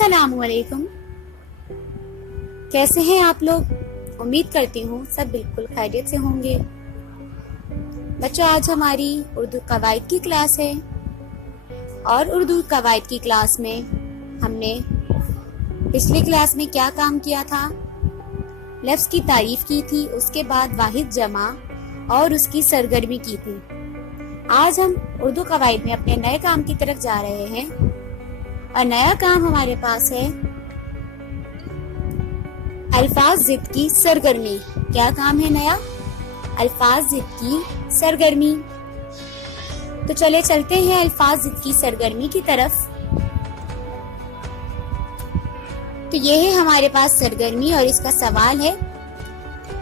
अस्सलाम वालेकुम। कैसे हैं आप लोग? उम्मीद करती हूँ सब बिल्कुल खैरियत से होंगे। बच्चों, आज हमारी उर्दू कवायद की क्लास है और उर्दू कवायद की क्लास में हमने पिछली क्लास में क्या काम किया था? लफ्ज़ की तारीफ की थी, उसके बाद वाहिद जमा और उसकी सरगर्मी की थी। आज हम उर्दू कवायद में अपने नए काम की तरफ जा रहे हैं और नया काम हमारे पास है अल्फाज ज़िद की सरगर्मी। क्या काम है नया? अल्फाज ज़िद की सरगर्मी। तो चले चलते हैं अल्फाज ज़िद की सरगर्मी की तरफ। तो ये है हमारे पास सरगर्मी और इसका सवाल है,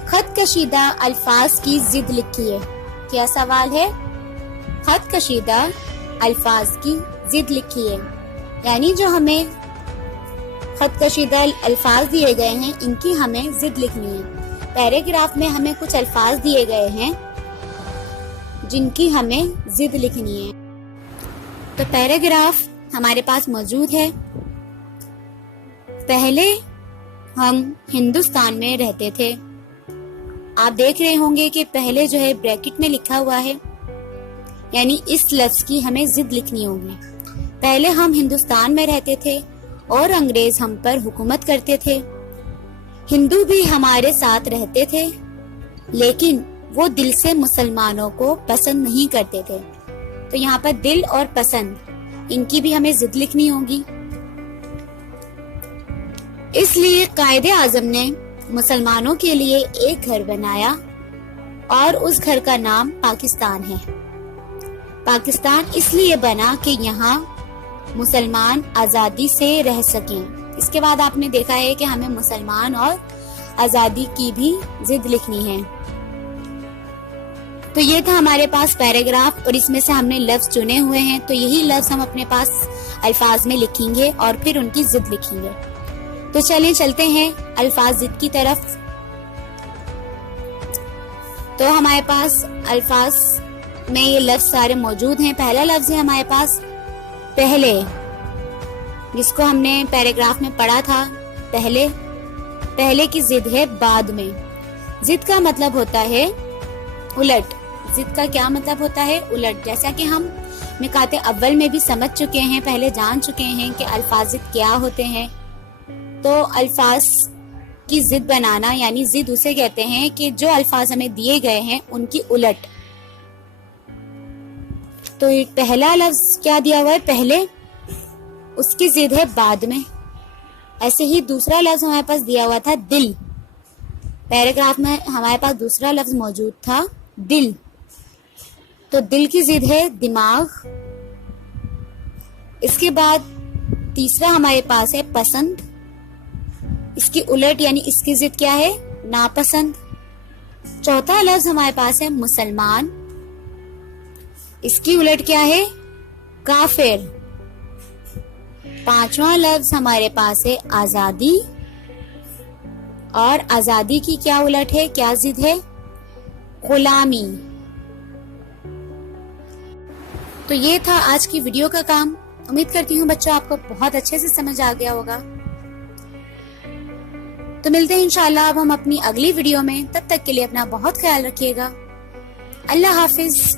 खत कशीदा अल्फाज की ज़िद लिखिए। क्या सवाल है? खत कशीदा अल्फाज की ज़िद लिखिए, यानी जो हमें खत कशीदा अल्फाज दिए गए हैं इनकी हमें ज़िद लिखनी है। पैराग्राफ में हमें कुछ अल्फाज दिए गए हैं जिनकी हमें ज़िद लिखनी है। तो पैराग्राफ हमारे पास मौजूद है। पहले हम हिंदुस्तान में रहते थे। आप देख रहे होंगे कि पहले जो है ब्रैकेट में लिखा हुआ है, यानी इस लफ्ज की हमें ज़िद लिखनी होगी। पहले हम हिंदुस्तान में रहते थे और अंग्रेज हम पर हुकूमत करते थे। हिंदू भी हमारे साथ रहते थे, लेकिन वो दिल से मुसलमानों को पसंद नहीं करते थे। तो यहाँ पर दिल और पसंद, इनकी भी हमें ज़िद लिखनी होगी। इसलिए कायदे आज़म ने मुसलमानों के लिए एक घर बनाया और उस घर का नाम पाकिस्तान है। पाकिस्तान इसलिए बना कि यहाँ मुसलमान आज़ादी से रह सकें। इसके बाद आपने देखा है कि हमें मुसलमान और आज़ादी की भी ज़िद लिखनी है। तो ये था हमारे पास पैराग्राफ और इसमें से हमने लफ्ज चुने हुए हैं। तो यही लफ्ज हम अपने पास अल्फाज में लिखेंगे और फिर उनकी ज़िद लिखेंगे। तो चलें चलते हैं अल्फाज ज़िद की तरफ। तो हमारे पास अल्फाज में ये लफ्ज सारे मौजूद हैं। पहला लफ्ज है हमारे पास पहले, जिसको हमने पैराग्राफ में पढ़ा था। पहले की ज़िद है बाद में। ज़िद का मतलब होता है उलट। ज़िद का क्या मतलब होता है? उलट। जैसा कि हम निकाते अव्वल में भी समझ चुके हैं, पहले जान चुके हैं कि अल्फाज ज़िद क्या होते हैं। तो अल्फाज की ज़िद बनाना, यानी ज़िद उसे कहते हैं कि जो अल्फाज हमें दिए गए हैं उनकी उलट। तो पहला लफ्ज क्या दिया हुआ है? पहले, उसकी ज़िद है बाद में। ऐसे ही दूसरा लफ्ज हमारे पास दिया हुआ था दिल। पैराग्राफ में हमारे पास दूसरा लफ्ज मौजूद था दिल। तो दिल की ज़िद है दिमाग। इसके बाद तीसरा हमारे पास है पसंद। इसकी उलट यानी इसकी ज़िद क्या है? नापसंद। चौथा लफ्ज हमारे पास है मुसलमान। इसकी उलट क्या है? काफिर। पांचवा लफ्ज हमारे पास है आज़ादी और आज़ादी की क्या उलट है, क्या ज़िद है? गुलामी। तो ये था आज की वीडियो का काम। उम्मीद करती हूँ बच्चों आपको बहुत अच्छे से समझ आ गया होगा। तो मिलते हैं इंशाल्लाह अब हम अपनी अगली वीडियो में। तब तक के लिए अपना बहुत ख्याल रखिएगा। अल्लाह हाफिज।